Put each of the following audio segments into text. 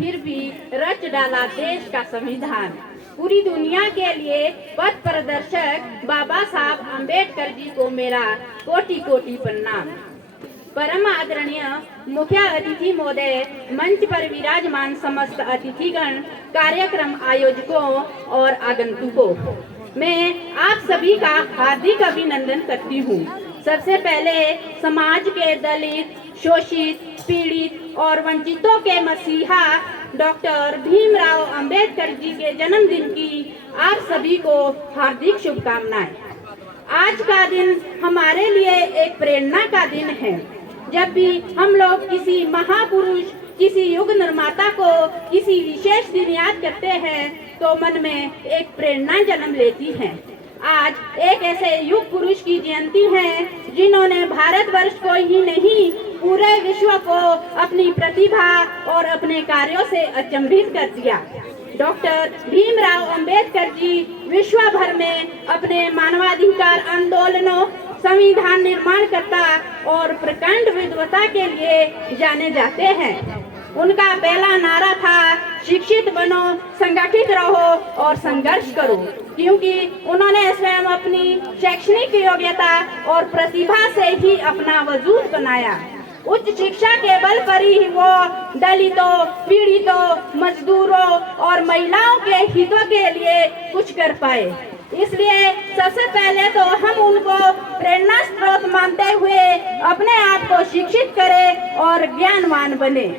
फिर भी रच डाला देश का संविधान। पूरी दुनिया के लिए पथ प्रदर्शक बाबा साहब अम्बेडकर जी को मेरा कोटि कोटि प्रणाम। परम आदरणीय मुख्य अतिथि महोदय, मंच पर विराजमान समस्त अतिथिगण, कार्यक्रम आयोजकों और आगंतुकों, मैं आप सभी का हार्दिक अभिनंदन करती हूँ। सबसे पहले समाज के दलित, शोषित, पीड़ित और वंचितों के मसीहा डॉक्टर भीमराव अंबेडकर जी के जन्मदिन की आप सभी को हार्दिक शुभकामनाएं। आज का दिन हमारे लिए एक प्रेरणा का दिन है। जब भी हम लोग किसी महापुरुष, किसी युग निर्माता को किसी विशेष दिन याद करते हैं तो मन में एक प्रेरणा जन्म लेती है। आज एक ऐसे युग पुरुष की जयंती है जिन्होंने भारतवर्ष को ही नहीं, पूरे विश्व को अपनी प्रतिभा और अपने कार्यों से अचंभित कर दिया। डॉक्टर भीमराव अंबेडकर जी विश्व भर में अपने मानवाधिकार आंदोलनों, संविधान निर्माणकर्ता और प्रकांड विद्वता के लिए जाने जाते हैं। उनका पहला नारा था, शिक्षित बनो, संगठित रहो और संघर्ष करो, क्योंकि उन्होंने स्वयं अपनी शैक्षणिक योग्यता और प्रतिभा से ही अपना वजूद बनाया। उच्च शिक्षा के बल पर ही वो दलितों, पीड़ितों, मजदूरों और महिलाओं के हितों के लिए कुछ कर पाए। इसलिए सबसे पहले तो हम उनको प्रेरणा स्रोत मानते हुए अपने आप को शिक्षित करें और ज्ञानवान बने।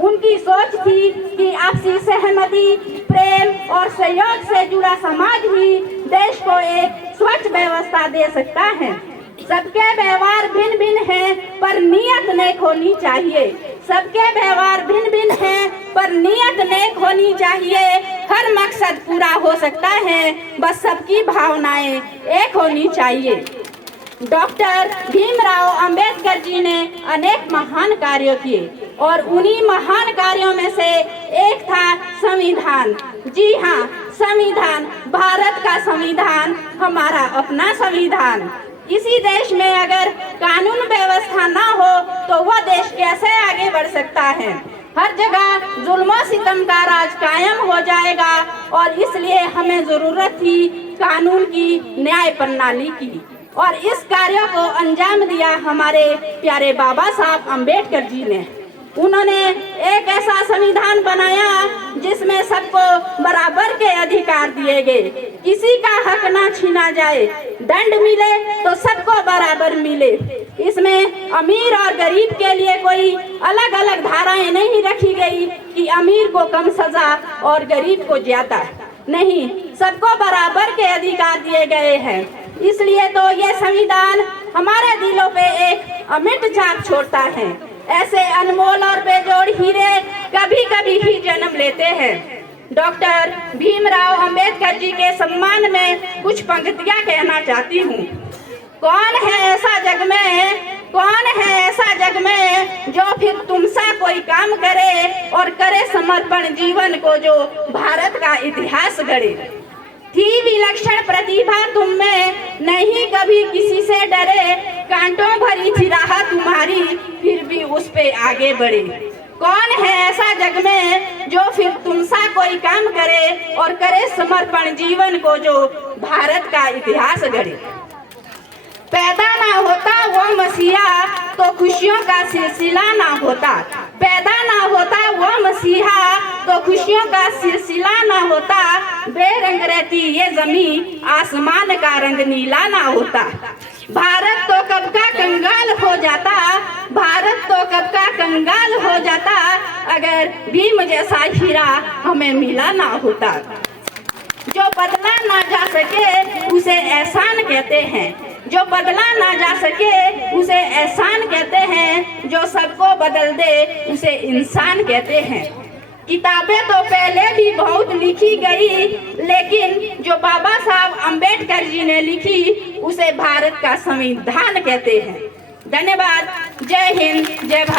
उनकी सोच थी कि आपसी सहमति, प्रेम और सहयोग से जुड़ा समाज ही देश को एक स्वच्छ व्यवस्था दे सकता है। सबके व्यवहार भिन्न भिन्न हैं, पर नियत नेक होनी चाहिए। सबके व्यवहार भिन्न भिन्न हैं, पर नियत नेक होनी चाहिए। हर मकसद पूरा हो सकता है, बस सबकी भावनाएं एक होनी चाहिए। डॉक्टर भीमराव अंबेडकर जी ने अनेक महान कार्य किए और उन्हीं महान कार्यों में से एक था संविधान। जी हाँ, संविधान, भारत का संविधान, हमारा अपना संविधान। किसी देश में अगर कानून व्यवस्था ना हो तो वह देश कैसे आगे बढ़ सकता है। हर जगह जुल्म सितम का राज कायम हो जाएगा और इसलिए हमें जरूरत थी कानून की, न्याय प्रणाली की। और इस कार्य को अंजाम दिया हमारे प्यारे बाबा साहब अम्बेडकर जी ने। उन्होंने एक ऐसा संविधान बनाया जिसमें सबको बराबर के अधिकार दिए गए, किसी का हक ना छीना जाए, दंड मिले तो सबको बराबर मिले। इसमें अमीर और गरीब के लिए कोई अलग अलग धाराएं नहीं रखी गई कि अमीर को कम सजा और गरीब को ज्यादा, नहीं, सबको बराबर के अधिकार दिए गए हैं। इसलिए तो ये संविधान हमारे दिलों पे एक अमिट छाप छोड़ता है। ऐसे अनमोल और बेजोड़ हीरे कभी कभी ही जन्म लेते हैं। डॉक्टर भीमराव अंबेडकर जी के सम्मान में कुछ पंक्तियां कहना चाहती हूँ। कौन है ऐसा जग में, कौन है ऐसा जग में जो फिर तुमसा कोई काम करे और करे समर्पण जीवन को, जो भारत का इतिहास गढ़े। थी विलक्षण प्रतिभा तुम में, नहीं कभी किसी से डरे, कांटों भरी थी राह तुम्हारी, फिर भी उस पे आगे बढ़े। कौन है ऐसा जग में जो फिर तुमसा कोई काम करे और करे समर्पण जीवन को, जो भारत का इतिहास गढ़े। पैदा ना होता वो मसीहा तो खुशियों का सिलसिला ना होता। पैदा ना होता वो मसीहा तो खुशियों का सिलसिला ना होता। बेरंग रहती ये जमीन, आसमान का रंग नीला ना होता। भारत तो कब का कंगाल हो जाता, भारत तो कब का कंगाल हो जाता, अगर भीम जैसा हीरा हमें मिला ना होता। जो बदला ना जा सके उसे एहसान कहते हैं, जो बदला ना जा सके उसे एहसान कहते हैं, जो सबको बदल दे उसे इंसान कहते हैं। किताबें तो पहले भी बहुत लिखी गई, लेकिन जो बाबा साहब अम्बेडकर जी ने लिखी उसे भारत का संविधान कहते हैं। धन्यवाद। जय हिंद, जय भारत।